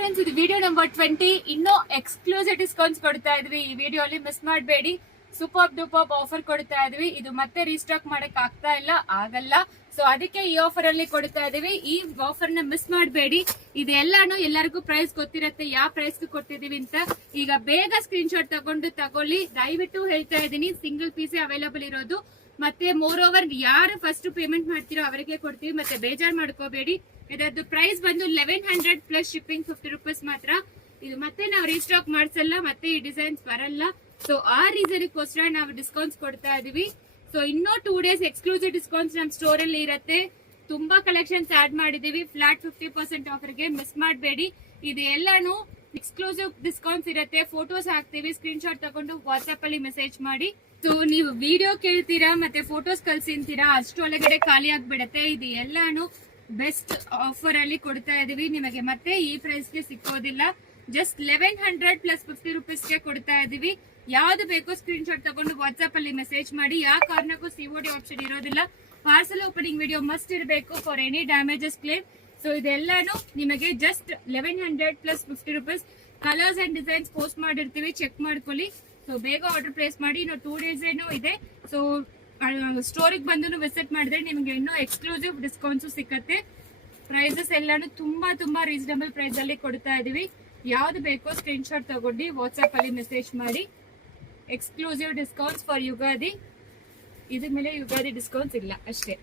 Friends, ಇದು video number 20. ಇನ್ನೂ exclusive discounts ಕೊಡ್ತಾ ಇದ್ವಿ. ಈ ವಿಡಿಯೋ ಅಲ್ಲಿ ಮಿಸ್ ಮಾಡಬೇಡಿ. ಸೂಪರ್ ಡೂಪರ್ ಆಫರ್ ಕೊಡ್ತಾ ಇದೀವಿ. ಇದು ಮತ್ತೆ ರೀಸ್ಟಾಕ್ ಮಾಡಕ್ ಆಗ್ತಾ ಇಲ್ಲ, ಆಗಲ್ಲ. ಸೊ ಅದಕ್ಕೆ ಈ ಆಫರ್ ಅಲ್ಲಿ ಕೊಡ್ತಾ ಇದೀವಿ. ಈ ಆಫರ್ ನ ಮಿಸ್ ಮಾಡಬೇಡಿ. ಇದೆಲ್ಲಾನು ಎಲ್ಲರಿಗೂ ಪ್ರೈಸ್ ಗೊತ್ತಿರತ್ತೆ, ಯಾವ ಪ್ರೈಸ್ ಕೊಟ್ಟಿದೀವಿ ಅಂತ. ಈಗ ಬೇಗ ಸ್ಕ್ರೀನ್ ಶಾಟ್ ತಗೊಳ್ಳಿ. ದಯವಿಟ್ಟು ಹೇಳ್ತಾ ಇದೀನಿ, ಸಿಂಗಲ್ ಪೀಸ್ ಅವೈಲೇಬಲ್ ಇರೋದು. ಮತ್ತೆ ಮೋರ್ ಓವರ್ ಯಾರು ಫಸ್ಟ್ ಪೇಮೆಂಟ್ ಮಾಡ್ತೀರೋ ಅವರಿಗೆ ಕೊಡ್ತೀವಿ. ಮತ್ತೆ ಬೇಜಾರ್ ಮಾಡ್ಕೋಬೇಡಿ. ಇದರದ್ದು ಪ್ರೈಸ್ ಬಂದು 1100 ಪ್ಲಸ್ ಶಿಪ್ಪಿಂಗ್ 50 ರೂಪೀಸ್ ಮಾತ್ರ. ಇದು ಮತ್ತೆ ನಾವು ರೀಸ್ಟಾಕ್ ಮಾಡ್ಸಲ್ಲ, ಮತ್ತೆ ಈ ಡಿಸೈನ್ಸ್ ಬರಲ್ಲ. ಸೊ ಆ ರೀಸನ್ ಗೋಸ್ಕರ ನಾವು ಡಿಸ್ಕೌಂಟ್ಸ್ ಕೊಡ್ತಾ ಇದೀವಿ. ಸೊ ಇನ್ನೂ 2 ಡೇಸ್ ಎಕ್ಸ್ಕ್ಲೂಸಿವ್ ಡಿಸ್ಕೌಂಟ್ಸ್ ನಮ್ಮ ಸ್ಟೋರ್ ಅಲ್ಲಿ ಇರುತ್ತೆ. ತುಂಬಾ ಕಲೆಕ್ಷನ್ಸ್ ಆಡ್ ಮಾಡಿದೀವಿ. ಫ್ಲಾಟ್ 50% ಆಫರ್ಗೆ ಮಿಸ್ ಮಾಡಬೇಡಿ. ಇದು ಎಲ್ಲಾನು ಎಕ್ಸ್ಕ್ಲೂಸಿವ್ ಡಿಸ್ಕೌಂಟ್ಸ್ ಇರುತ್ತೆ. ಫೋಟೋಸ್ ಹಾಕ್ತಿವಿ, ಸ್ಕ್ರೀನ್ ಶಾಟ್ ತಗೊಂಡು ವಾಟ್ಸ್ಆಪ್ ಅಲ್ಲಿ ಮೆಸೇಜ್ ಮಾಡಿ. ಸೊ ನೀವು ವಿಡಿಯೋ ಕೇಳ್ತೀರಾ ಮತ್ತೆ ಫೋಟೋಸ್ ಕಳ್ಸಿಂತೀರಾ, ಅಷ್ಟೊಳಗಡೆ ಖಾಲಿ ಆಗ್ಬಿಡತ್ತೆ. ಇದು ಎಲ್ಲಾನು ಬೆಸ್ಟ್ ಆಫರ್ ಅಲ್ಲಿ ಕೊಡ್ತಾ ಇದೀವಿ. ನಿಮಗೆ ಮತ್ತೆ ಈ ಪ್ರೈಸ್ ಗೆ ಸಿಕ್ಕೋದಿಲ್ಲ. ಜಸ್ಟ್ 1100 ಪ್ಲಸ್ 50 ರೂಪೀಸ್ಗೆ ಕೊಡ್ತಾ ಇದೀವಿ. ಯಾವ್ದು ಬೇಕೋ ಸ್ಕ್ರೀನ್ ಶಾಟ್ ತಗೊಂಡು ವಾಟ್ಸ್ಆಪ್ ಅಲ್ಲಿ ಮೆಸೇಜ್ ಮಾಡಿ. ಯಾವ ಕಾರಣಕ್ಕೂ COD ಆಪ್ಷನ್ ಇರೋದಿಲ್ಲ. ಪಾರ್ಸಲ್ ಓಪನಿಂಗ್ ವಿಡಿಯೋ ಮಸ್ಟ್ ಇರಬೇಕು for any damages claim. So ಇದೆಲ್ಲಾನು ನಿಮಗೆ just 1100 plus 50 rupees. Colours and designs post ಮಾಡಿರ್ತೀವಿ, ಚೆಕ್ ಮಾಡ್ಕೊಳ್ಳಿ. ಸೊ ಬೇಗ ಆರ್ಡರ್ ಪ್ಲೇಸ್ ಮಾಡಿ. ಇನ್ನು 2 ಡೇಸ್ ಏನೋ ಇದೆ. ಸೊ ಸ್ಟೋರಿಗೆ ಬಂದು ವಿಸಿಟ್ ಮಾಡಿದ್ರೆ ನಿಮಗೆ ಇನ್ನೂ ಎಕ್ಸ್ಕ್ಲೂಸಿವ್ ಡಿಸ್ಕೌಂಟ್ಸ್ ಸಿಕ್ಕತ್ತೆ. ಪ್ರೈಸಸ್ ಎಲ್ಲಾನು ತುಂಬಾ ರೀಸನಬಲ್ ಪ್ರೈಸ್ ಅಲ್ಲಿ ಕೊಡ್ತಾ ಇದೀವಿ. ಯಾವ್ದು ಬೇಕೋ ಸ್ಕ್ರೀನ್ ಶಾಟ್ ತಗೊಂಡು ವಾಟ್ಸ್ಆಪ್ ಅಲ್ಲಿ ಮೆಸೇಜ್ ಮಾಡಿ. Exclusive discounts for Ugadi. ಇದ್ರ ಮೇಲೆ ಯುಗಾದಿ ಡಿಸ್ಕೌಂಟ್ಸ್ ಇಲ್ಲ ಅಷ್ಟೇ.